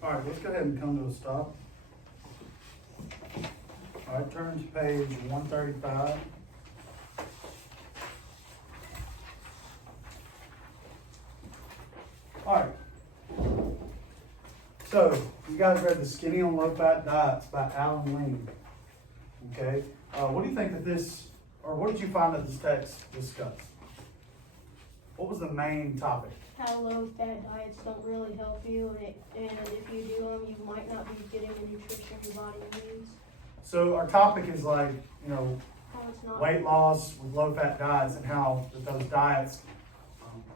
All right, let's go ahead and come to a stop. All right, turn to page 135. All right. So, you guys read The Skinny on Low Fat Diets by Alan Lean. Okay. What do you think that what did you find that this text discussed? What was the main topic? How low-fat diets don't really help you, and if you do them, you might not be getting the nutrition your body needs. So our topic is like, How it's not. weight loss with low-fat diets and how those diets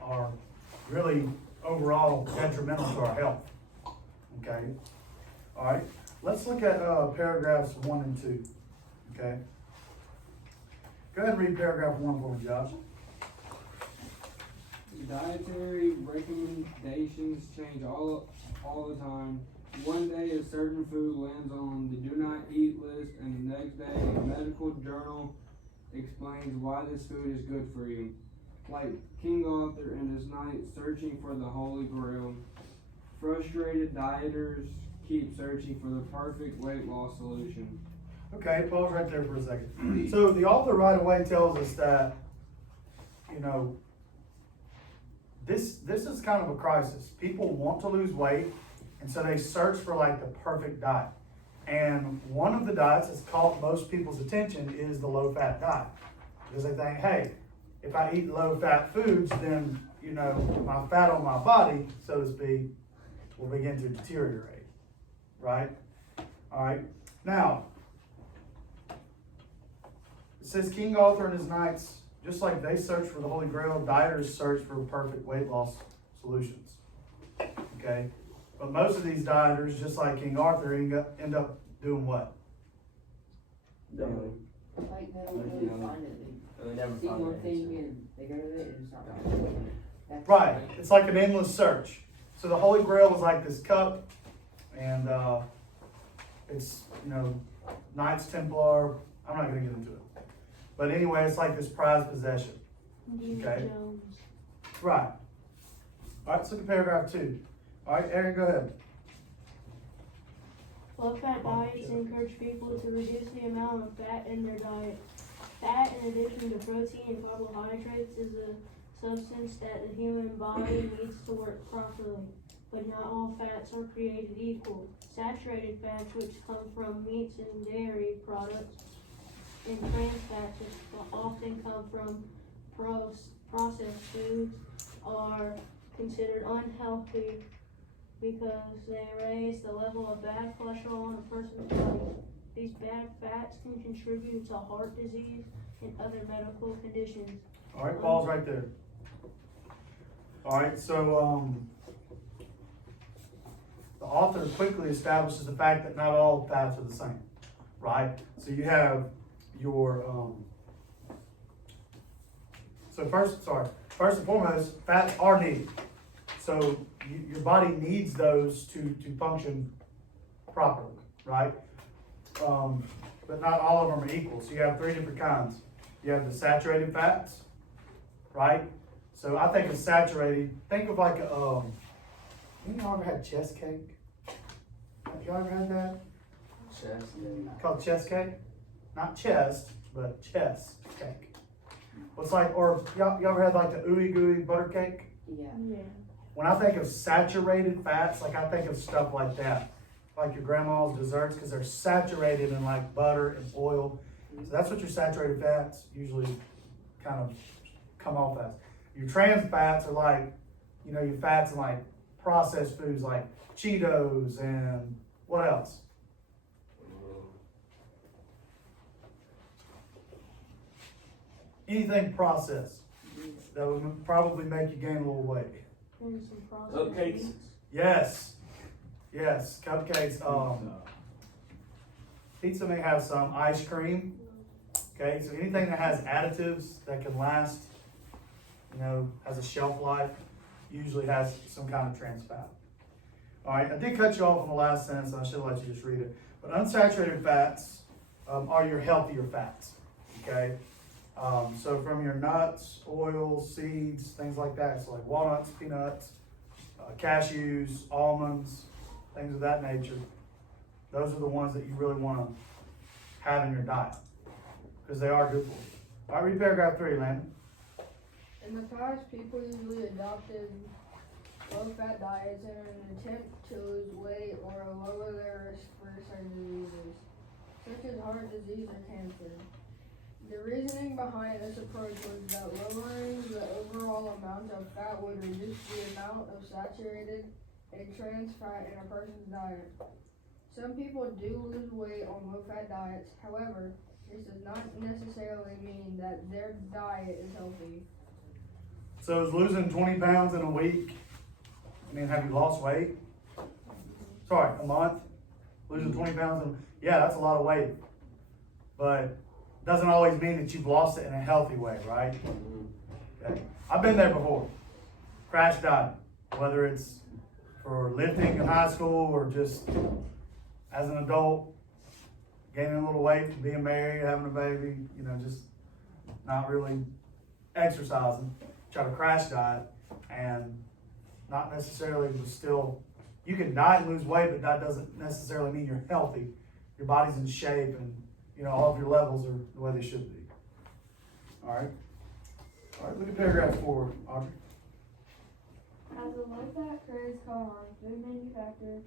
are really overall detrimental to our health. Okay. All right. Let's look at paragraphs 1 and 2. Okay. Go ahead and read paragraph 1 for me, Josh. Dietary recommendations change all the time. One day a certain food lands on the do not eat list, and the next day a medical journal explains why this food is good for you. Like King Arthur in his night searching for the Holy Grail, frustrated dieters keep searching for the perfect weight loss solution. Okay, pause right there for a second. So the author right away tells us that, this is kind of a crisis. People want to lose weight, and so they search for like the perfect diet. And one of the diets that's caught most people's attention is the low-fat diet. Because they think, hey, if I eat low-fat foods, then, my fat on my body, so to speak, will begin to deteriorate, right? All right. Now, it says King Arthur and his knights, just like they search for the Holy Grail, dieters search for perfect weight loss solutions. Okay? But most of these dieters, just like King Arthur, end up doing what? Like they don't really find it. They never See find one the thing answer. and they go to it and it's not right. That's Right. It's like an endless search. So the Holy Grail was like this cup, and it's, Knights Templar. I'm not going to get into it. But anyway, it's like this prized possession. Indiana Okay. Jones. Right. All right, let's look at paragraph 2. All right, Aaron, go ahead. Low-fat diets encourage people to reduce the amount of fat in their diet. Fat, in addition to protein and carbohydrates, is a substance that the human body needs to work properly. But not all fats are created equal. Saturated fats, which come from meats and dairy products, and trans fats, which often come from processed foods, are considered unhealthy because they raise the level of bad cholesterol in a person's body. These bad fats can contribute to heart disease and other medical conditions. All right, pause right there. All right, so the author quickly establishes the fact that not all fats are the same, right? So you have your, first and foremost, fats are needed. So your body needs those to function properly, right? But not all of them are equal. So you have 3 different kinds. You have the saturated fats, right? So I think of saturated, think of like a, y'all ever had chest cake? Have y'all ever had that? Chest. Called chest cake? Not chest, but chest cake. What's like, or y'all ever had like the ooey gooey butter cake? Yeah. Yeah. When I think of saturated fats, like I think of stuff like that. Like your grandma's desserts, because they're saturated in like butter and oil. So that's what your saturated fats usually kind of come off as. Your trans fats are like, your fats in like processed foods like Cheetos and what else? Anything processed that would probably make you gain a little weight. And some processed Cupcakes. meats. Yes, cupcakes. Pizza may have some ice cream. Okay, so anything that has additives that can last, has a shelf life, usually has some kind of trans fat. All right, I did cut you off on the last sentence, and I should have let you just read it. But unsaturated fats are your healthier fats. Okay, so from your nuts, oils, seeds, things like that. So like walnuts, peanuts, cashews, almonds, things of that nature, those are the ones that you really wanna have in your diet, because they are good for you. All right, read paragraph 3, Landon. In the past, people usually adopted low-fat diets in an attempt to lose weight or lower their risk for certain diseases, such as heart disease or cancer. The reasoning behind this approach was that lowering the overall amount of fat would reduce the amount of saturated and trans fat in a person's diet. Some people do lose weight on low-fat diets, however, this does not necessarily mean that their diet is healthy. So is losing 20 pounds in a week, I mean, have you lost weight? Sorry, a month? Losing 20 pounds yeah, that's a lot of weight. But doesn't always mean that you've lost it in a healthy way, right? Okay. I've been there before. Crash diet, whether it's for lifting in high school or just as an adult, gaining a little weight, being married, having a baby, you know, just not really exercising. Try to crash diet and not necessarily was still, you can diet and lose weight, but that doesn't necessarily mean you're healthy. Your body's in shape and, you know, all of your levels are the way they should be. All right, look at paragraph 4, Audrey. As the low-fat craze caught on, food manufacturers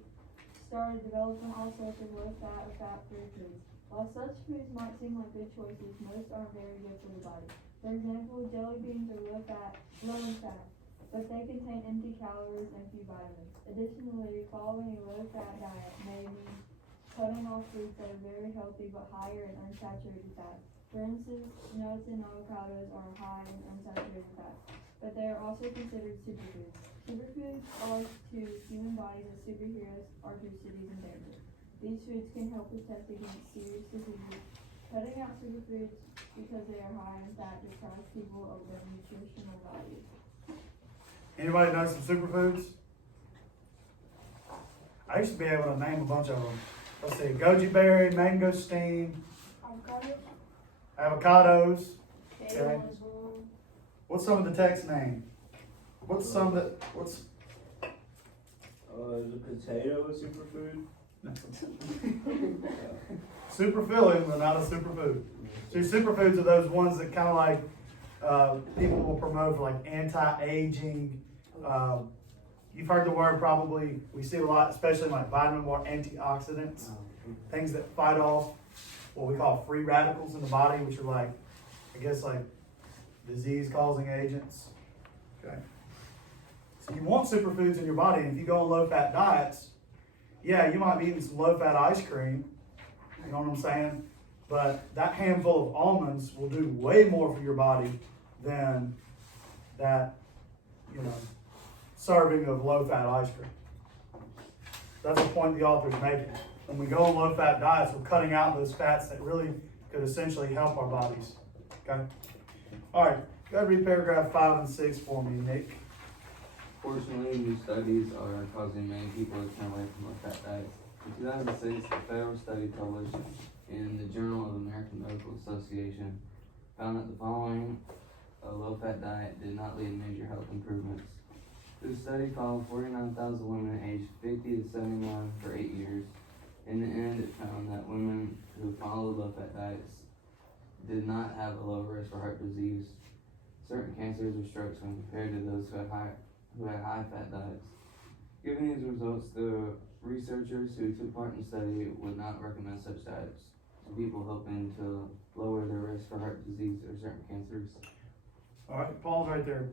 started developing all sorts of low-fat or fat-free foods. While such foods might seem like good choices, most aren't very good for the body. For example, jelly beans are low in fat, but they contain empty calories and few vitamins. Additionally, following a low-fat diet may mean cutting off foods that are very healthy but higher in unsaturated fat. For instance, nuts and avocados are high in unsaturated fat, but they are also considered superfoods. Superfoods are to human bodies as superheroes are to cities in danger. These foods can help protect against serious diseases. Cutting out superfoods because they are high in fat deprives people of their nutritional value. Anybody know some superfoods? I used to be able to name a bunch of them. Let's see, goji berry, mangosteen, avocados. Okay. What's some of the text name? What's some that, what's? Is a potato a superfood? Super filling, but not a superfood. See, superfoods are those ones that kind of like, people will promote for like anti-aging. You've heard the word probably, we see it a lot, especially like vitamin or antioxidants, things that fight off what we call free radicals in the body, which are like, I guess like disease-causing agents. Okay. So you want superfoods in your body, and if you go on low-fat diets, yeah, you might be eating some low-fat ice cream, you know what I'm saying? But that handful of almonds will do way more for your body than that, you know, serving of low-fat ice cream. That's the point the author's making. When we go on low-fat diets, we're cutting out those fats that really could essentially help our bodies. Okay? All right, go ahead and read paragraph 5 and 6 for me, Nick. Fortunately, new studies are causing many people to turn away from low-fat diets. In 2006, a federal study published in the Journal of the American Medical Association found that the following low-fat diet did not lead to major health improvements. The study followed 49,000 women aged 50 to 79 for 8 years. In the end, it found that women who followed low-fat diets did not have a low risk for heart disease, certain cancers, or strokes when compared to those who had high-fat diets. Given these results, the researchers who took part in the study would not recommend such diets to people hoping to lower their risk for heart disease or certain cancers. All right, Paul's right there.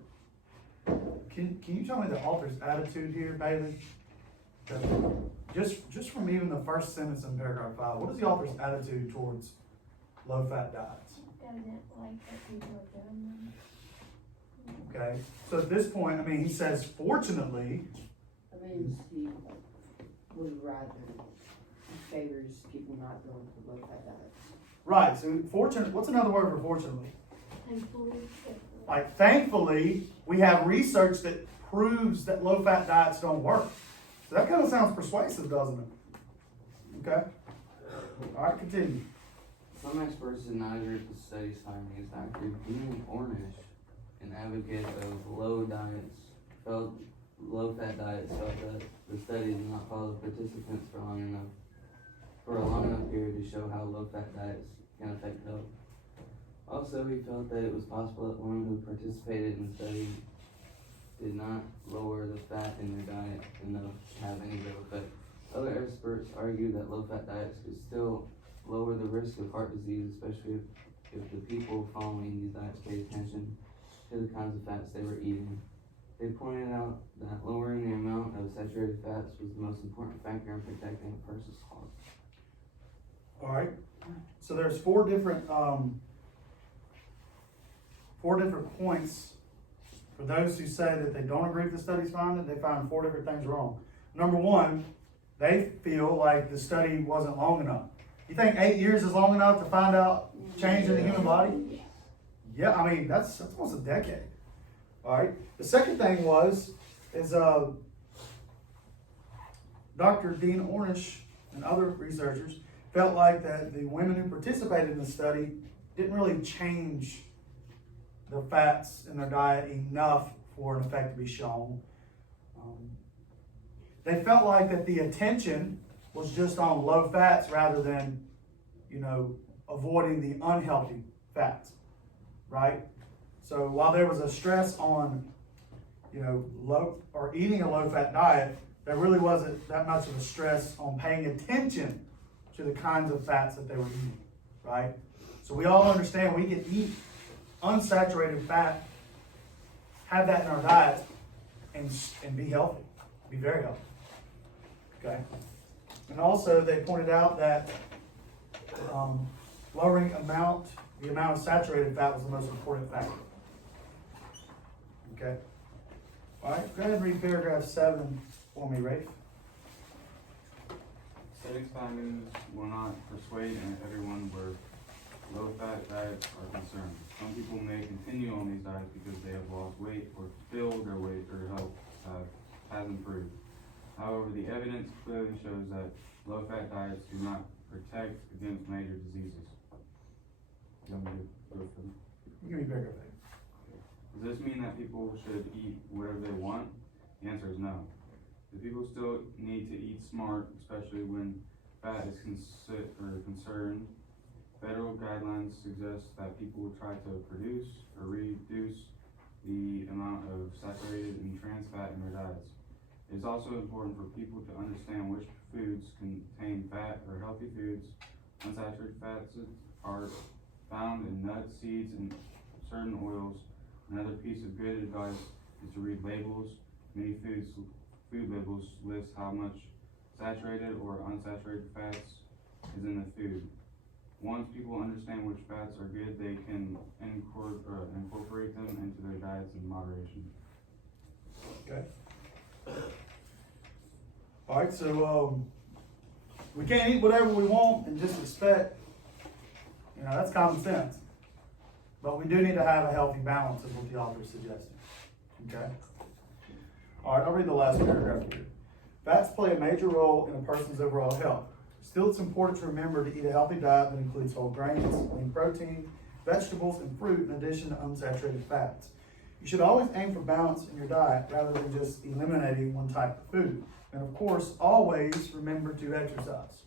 Can you tell me the author's attitude here, Bailey? Just from even the first sentence in paragraph 5, what is the author's attitude towards low-fat diets? Doesn't like that people are doing them. Okay, so at this point, I mean, he says, fortunately, I mean, he would rather, he favors people not going for low-fat diets. right, so fortunate, what's another word for fortunately? Thankfully. Like, thankfully, we have research that proves that low-fat diets don't work. So that kind of sounds persuasive, doesn't it? Okay, all right, continue. Some experts did not agree with the study's findings. Dr. Dean Ornish, an advocate of low-fat diets, felt that the study did not follow participants for a long enough period to show how low-fat diets can affect health. Also, he felt that it was possible that women who participated in the study did not lower the fat in their diet enough to have any real effect. Other experts argue that low-fat diets could still lower the risk of heart disease, especially if the people following these diets paid attention to the kinds of fats they were eating. They pointed out that lowering the amount of saturated fats was the most important factor in protecting a person's heart. Alright, so there's four different points for those who say that they don't agree with the study's finding. They find four different things wrong. Number one, they feel like the study wasn't long enough. You think 8 years is long enough to find out change in the human body? Yeah, I mean, that's almost a decade. Alright, the second thing is Dr. Dean Ornish and other researchers felt like that the women who participated in the study didn't really change the fats in their diet enough for an effect to be shown. They felt like that the attention was just on low fats rather than, avoiding the unhealthy fats, right? So while there was a stress on, low or eating a low fat diet, there really wasn't that much of a stress on paying attention to the kinds of fats that they were eating, right? So we all understand we can eat unsaturated fat, have that in our diet, and be healthy, be very healthy, okay? And also they pointed out that lowering the amount of saturated fat was the most important factor, okay? All right, go ahead and read paragraph 7 for me, Rafe. Studies findings will not persuade everyone where low-fat diets are concerned. Some people may continue on these diets because they have lost weight or feel their weight or health has improved. However, the evidence clearly shows that low-fat diets do not protect against major diseases. You want me to go further? Give me paragraph 8. Does this mean that people should eat whatever they want? The answer is no. The people still need to eat smart, especially when fat is concerned. Federal guidelines suggest that people try to produce or reduce the amount of saturated and trans fat in their diets. It is also important for people to understand which foods contain fat or healthy foods. Unsaturated fats are found in nuts, seeds, and certain oils. Another piece of good advice is to read labels. Many food labels list how much saturated or unsaturated fats is in the food. Once people understand which fats are good, they can incorporate them into their diets in moderation. Okay. All right, so we can't eat whatever we want and just expect, that's common sense. But we do need to have a healthy balance, is what the author is suggesting. Okay? All right, I'll read the last paragraph here. Fats play a major role in a person's overall health. Still, it's important to remember to eat a healthy diet that includes whole grains, lean protein, vegetables, and fruit in addition to unsaturated fats. You should always aim for balance in your diet rather than just eliminating one type of food. And of course, always remember to exercise.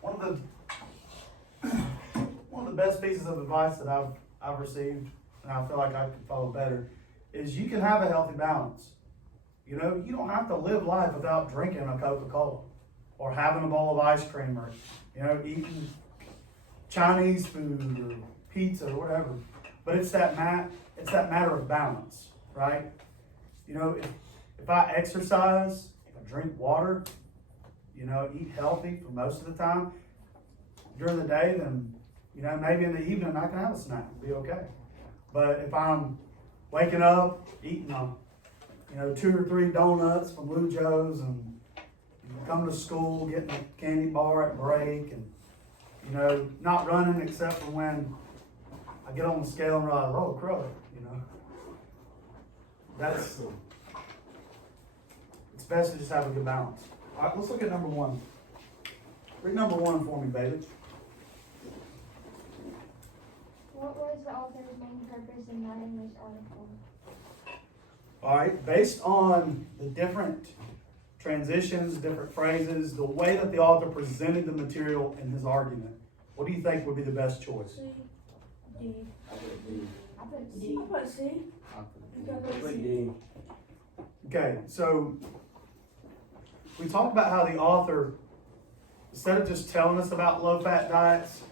One of the best pieces of advice that I've received, and I feel like I could follow better, is you can have a healthy balance. You don't have to live life without drinking a Coca-Cola or having a bowl of ice cream or, eating Chinese food or pizza or whatever. But it's that matter of balance, right? If I exercise, if I drink water, eat healthy for most of the time during the day, then, maybe in the evening I can have a snack and be okay. But if I'm waking up, eating 2 or 3 donuts from Lou Joe's and coming to school, getting a candy bar at break and, not running except for when I get on the scale and realize, oh, crud, it's best to just have a good balance. All right, let's look at number 1. Read number 1 for me, baby. What was the author's main purpose in writing this article? Alright, based on the different transitions, different phrases, the way that the author presented the material in his argument, what do you think would be the best choice? C, D. I put D. I put C. Put D. Okay, so we talked about how the author, instead of just telling us about low-fat diets,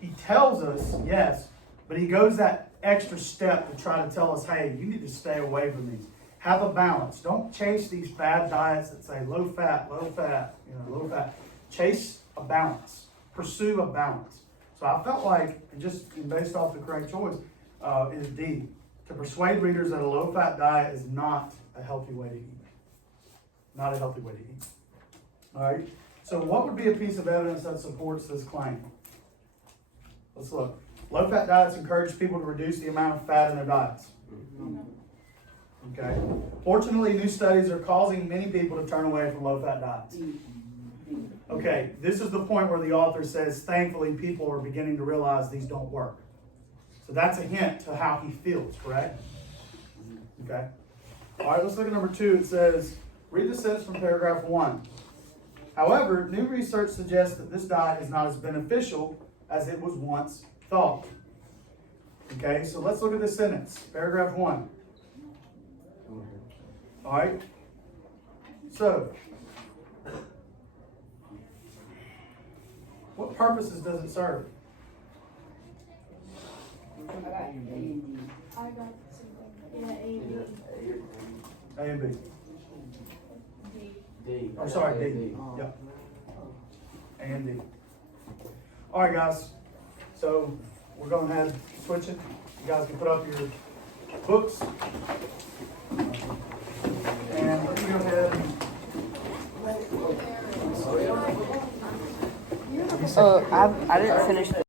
he tells us, yes, but he goes that extra step to try to tell us, hey, you need to stay away from these. Have a balance. Don't chase these bad diets that say low fat, low fat. Chase a balance. Pursue a balance. So I felt like, and just based off the correct choice, is D. To persuade readers that a low-fat diet is not a healthy way to eat. Not a healthy way to eat. All right? So what would be a piece of evidence that supports this claim? Let's look. Low-fat diets encourage people to reduce the amount of fat in their diets. Okay? Fortunately, new studies are causing many people to turn away from low-fat diets. Okay, this is the point where the author says, thankfully, people are beginning to realize these don't work. So that's a hint to how he feels, correct? Okay. All right, let's look at number 2. It says, read the sentence from paragraph 1. However, new research suggests that this diet is not as beneficial as it was once thought. Okay, so let's look at this sentence, paragraph 1. All right. So, what purposes does it serve? I got A and D. I got something. Yeah, A, B. A and B. D. Oh, sorry, D. Yep. A and D. All right, guys. So we're going ahead and switch it. You guys can put up your books. And let's go ahead and... I didn't finish